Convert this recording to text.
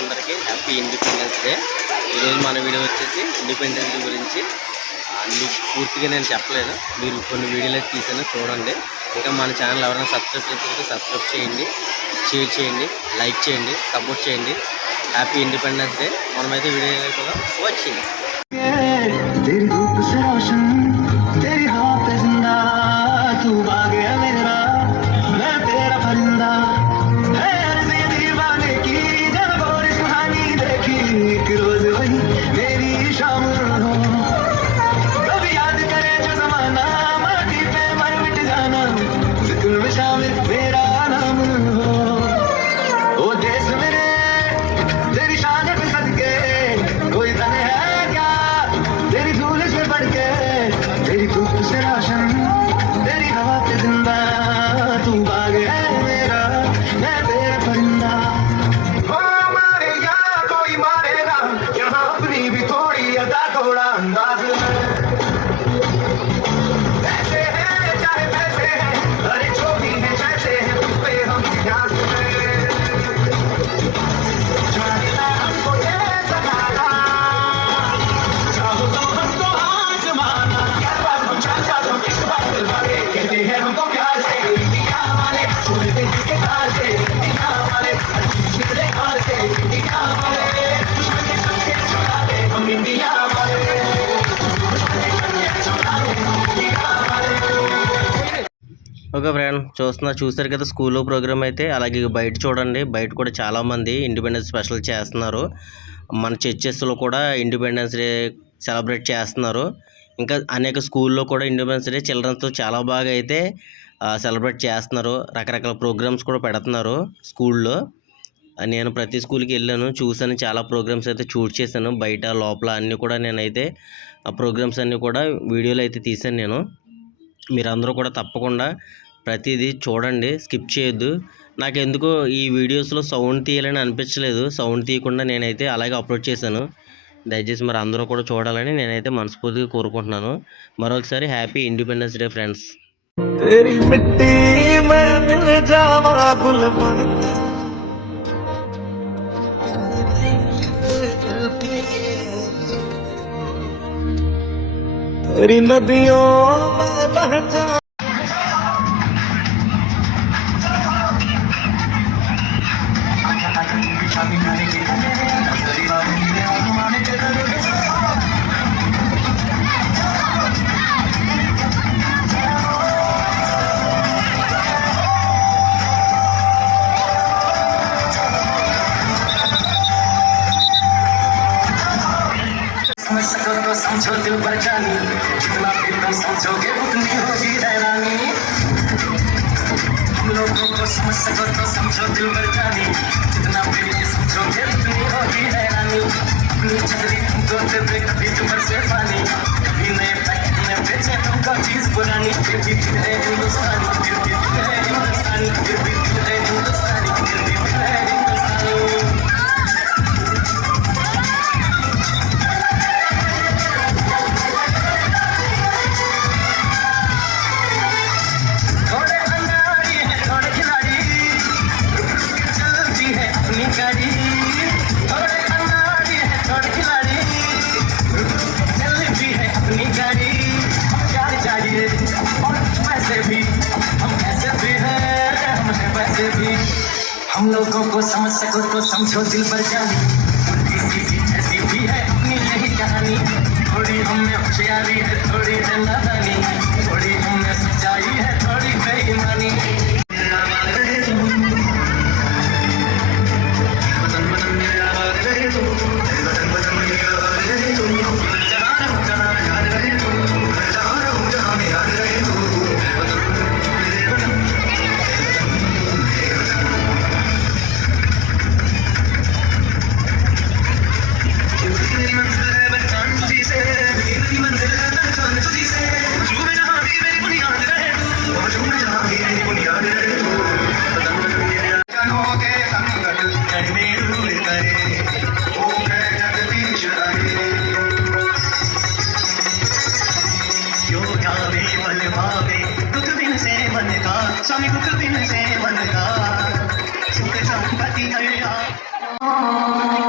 అందరికీ happy independence day. ఈరోజు మన వీడియో వచ్చేసి ఇండిపెండెన్స్ డే గురించి అన్ని పూర్తిగా నేను చెప్పలేదు, మీరు కొన్ని వీడియోలు అయితే తీసాను చూడండి. ఇంకా మన ఛానల్ ఎవరైనా సబ్స్క్రైబ్ చేసుకుంటే సబ్స్క్రైబ్ చేయండి, షేర్ చేయండి, లైక్ చేయండి, సపోర్ట్ చేయండి. Happy independence day. మనమైతే వీడియో కూడా వచ్చేయండి. ఓకే ఫ్రెండ్, చూస్తారు కదా స్కూల్లో ప్రోగ్రామ్ అయితే. అలాగే బయట చూడండి, బయట కూడా చాలామంది ఇండిపెండెన్స్ స్పెషల్ చేస్తున్నారు. మన చర్చెస్లో కూడా ఇండిపెండెన్స్ డే సెలబ్రేట్ చేస్తున్నారు. ఇంకా అనేక స్కూల్లో కూడా ఇండిపెండెన్స్ డే చిల్డ్రన్స్తో చాలా బాగా అయితే సెలబ్రేట్ చేస్తున్నారు. రకరకాల ప్రోగ్రామ్స్ కూడా పెడుతున్నారు స్కూల్లో. నేను ప్రతి స్కూల్కి వెళ్ళాను, చూశాను, చాలా ప్రోగ్రామ్స్ అయితే షూట్ చేశాను. బయట లోపల అన్నీ కూడా నేనైతే ఆ ప్రోగ్రామ్స్ అన్నీ కూడా వీడియోలు అయితే తీశాను నేను. మీరందరూ కూడా తప్పకుండా ప్రతిదీ చూడండి, స్కిప్ చేయొద్దు. నాకు ఎందుకో ఈ వీడియోస్లో సౌండ్ తీయాలని అనిపించలేదు, సౌండ్ తీయకుండా నేనైతే అలాగే అప్లోడ్ చేశాను. దయచేసి మరి అందరూ కూడా చూడాలని నేనైతే మనస్ఫూర్తిగా కోరుకుంటున్నాను. మరొకసారి హ్యాపీ ఇండిపెండెన్స్ డే ఫ్రెండ్స్. समझो दिल पर जानी, जितना भी तुम समझोगे उतनी होगी हैरानी। हम लोगों को समझ सको तो समझो दिल पर जानी, जितना भी समझोगे उतनी होगी हैरानी। अपनी छतरी तुमको दे दे कभी तुम से पानी, कभी नए पैकेट में बेचे तुमको चीज पुरानी। फिर भी दिल है हिंदुस्तानी, फिर भी दिल है हिंदुस्तानी, फिर भी दिल है हिंदुस्तानी, फिर भी दिल है हिंदुस्तानी। हम लोगों को समझ सको तो समझो दिल पर जानी, उनकी सीधी ऐसी भी है अपनी यही कहानी। थोड़ी हमने होशियारी है, थोड़ी है नादानी, थोड़ी हमने सच्चाई है, थोड़ी बेईमानी। स्वामी कुछ दिन से मन का सुख संपत्ति है। Thank